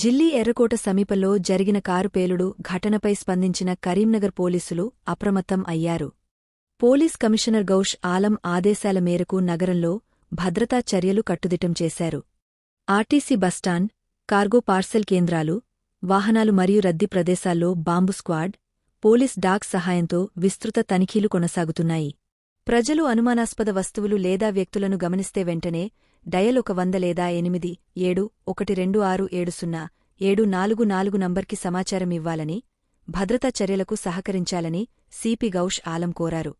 జిల్లీ ఎర్రకోట సమీపంలో జరిగిన కారు పేలుడు ఘటనపై స్పందించిన కరీంనగర్ పోలీసులు అప్రమత్తం అయ్యారు. పోలీస్ కమిషనర్ గౌష్ ఆలం ఆదేశాల మేరకు నగరంలో భద్రతా చర్యలు కట్టుదిట్టం చేశారు. ఆర్టీసీ బస్టాండ్, కార్గో పార్సెల్ కేంద్రాలు, వాహనాలు మరియు రద్దీ ప్రదేశాల్లో బాంబు స్క్వాడ్, పోలీస్ డాగ్ సహాయంతో విస్తృత తనిఖీలు కొనసాగుతున్నాయి. ప్రజలు అనుమానాస్పద వస్తువులు లేదా వ్యక్తులను గమనిస్తే వెంటనే డయల్ 100 లేదా 8712670744 నంబర్కి సమాచారం ఇవ్వాలని, భద్రతా చర్యలకు సహకరించాలని సిపి గౌష్ ఆలం కోరారు.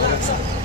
Gracias.